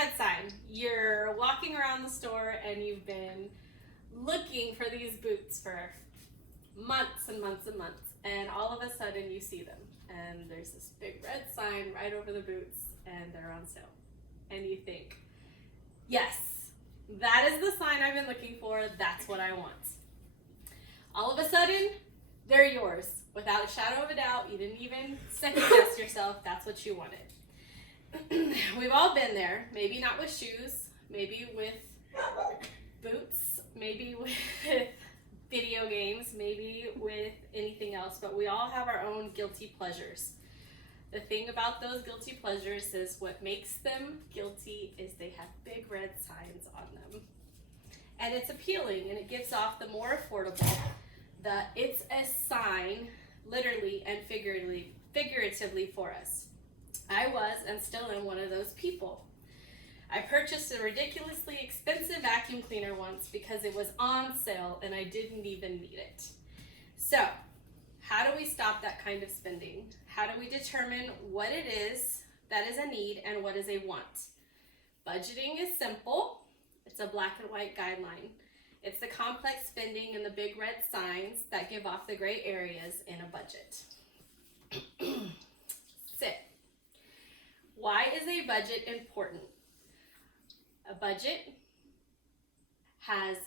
red sign. You're walking around the store and you've been looking for these boots for months and months and months, and all of a sudden you see them and there's this big red sign right over the boots and they're on sale, and you think, yes, that is the sign I've been looking for, that's what I want. All of a sudden they're yours without a shadow of a doubt. You didn't even second guess yourself, that's what you wanted. We've all been there, maybe not with shoes, maybe with boots, maybe with video games, maybe with anything else, but we all have our own guilty pleasures. The thing about those guilty pleasures is what makes them guilty is they have big red signs on them. And it's appealing and it gives off the more affordable, it's a sign, literally and figuratively for us. I was and still am one of those people. I purchased a ridiculously expensive vacuum cleaner once because it was on sale and I didn't even need it. So, how do we stop that kind of spending? How do we determine what it is that is a need and what is a want? Budgeting is simple. It's a black and white guideline. It's the complex spending and the big red signs that give off the gray areas in a budget. Sit. Why is a budget important? A budget has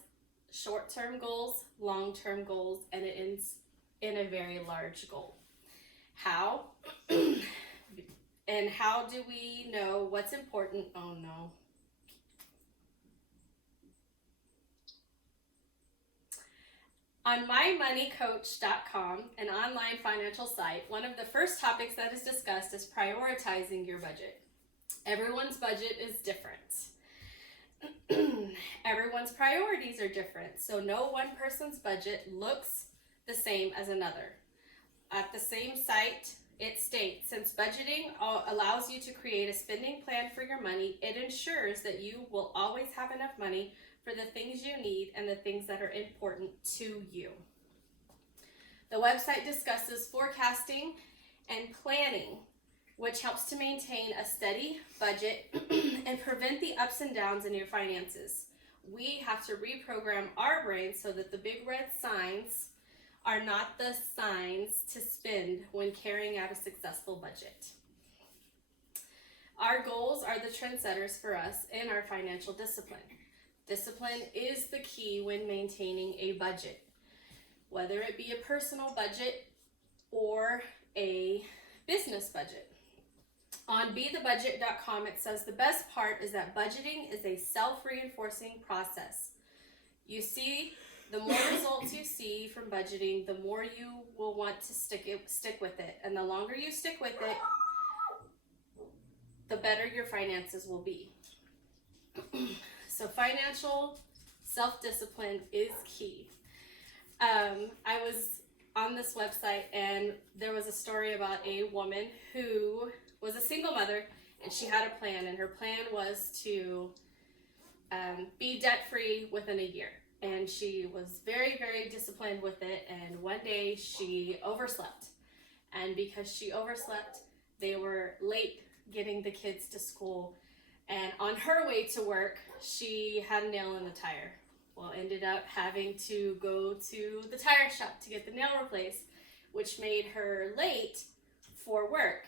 short-term goals, long-term goals, and it ends in a very large goal. How? And how do we know what's important? Oh no. On mymoneycoach.com, an online financial site, one of the first topics that is discussed is prioritizing your budget. Everyone's budget is different. Everyone's priorities are different, so no one person's budget looks the same as another. At the same site, it states, since budgeting allows you to create a spending plan for your money, it ensures that you will always have enough money for the things you need and the things that are important to you. The website discusses forecasting and planning, which helps to maintain a steady budget and prevent the ups and downs in your finances. We have to reprogram our brains so that the big red signs are not the signs to spend when carrying out a successful budget. Our goals are the trendsetters for us in our financial discipline. Discipline is the key when maintaining a budget, whether it be a personal budget or a business budget. On BeTheBudget.com, it says the best part is that budgeting is a self-reinforcing process. You see, the more results you see from budgeting, the more you will want to stick with it. And the longer you stick with it, the better your finances will be. So financial self-discipline is key. I was on this website and there was a story about a woman who was a single mother and she had a plan, and her plan was to be debt-free within a year. And she was very, very disciplined with it, and one day she overslept. And because she overslept, they were late getting the kids to school. And on her way to work, she had a nail in the tire. Well, ended up having to go to the tire shop to get the nail replaced, which made her late for work,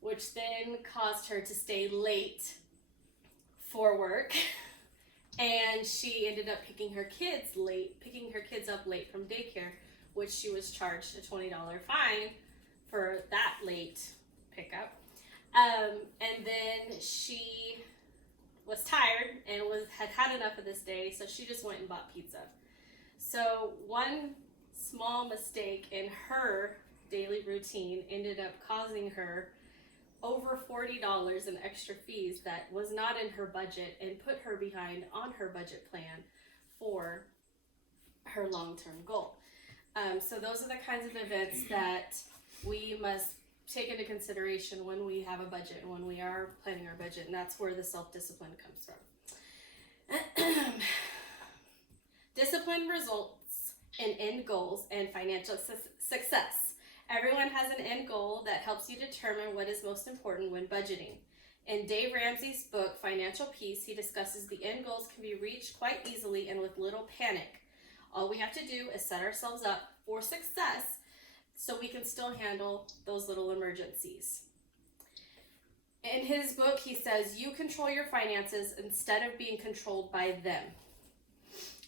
which then caused her to stay late for work. And she ended up picking her kids up late from daycare, which she was charged a $20 fine for that late pickup. And then she was tired and had enough of this day, so she just went and bought pizza. So one small mistake in her daily routine ended up causing her over $40 in extra fees that was not in her budget, and put her behind on her budget plan for her long-term goal. So those are the kinds of events that we must take into consideration when we have a budget and when we are planning our budget, and that's where the self-discipline comes from. Discipline results in end goals and financial success. Everyone has an end goal that helps you determine what is most important when budgeting. In Dave Ramsey's book, Financial Peace, he discusses the end goals can be reached quite easily and with little panic. All we have to do is set ourselves up for success so we can still handle those little emergencies. In his book, he says, you control your finances instead of being controlled by them.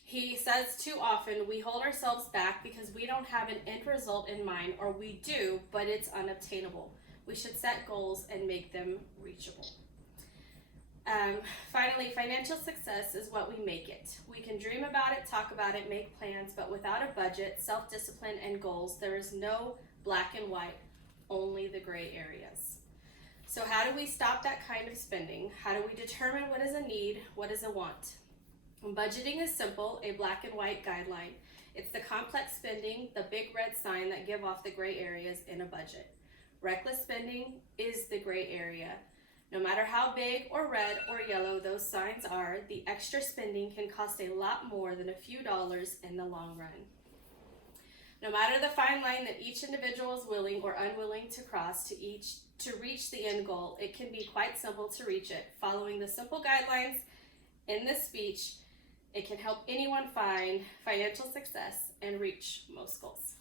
He says too often we hold ourselves back because we don't have an end result in mind, or we do, but it's unobtainable. We should set goals and make them reachable. Finally, financial success is what we make it. We can dream about it, talk about it, make plans, but without a budget, self-discipline, and goals, there is no black and white, only the gray areas. So how do we stop that kind of spending? How do we determine what is a need, what is a want? Budgeting is simple, a black and white guideline. It's the complex spending, the big red sign that give off the gray areas in a budget. Reckless spending is the gray area. No matter how big or red or yellow those signs are, the extra spending can cost a lot more than a few dollars in the long run. No matter the fine line that each individual is willing or unwilling to cross to reach the end goal, it can be quite simple to reach it. Following the simple guidelines in this speech, it can help anyone find financial success and reach most goals.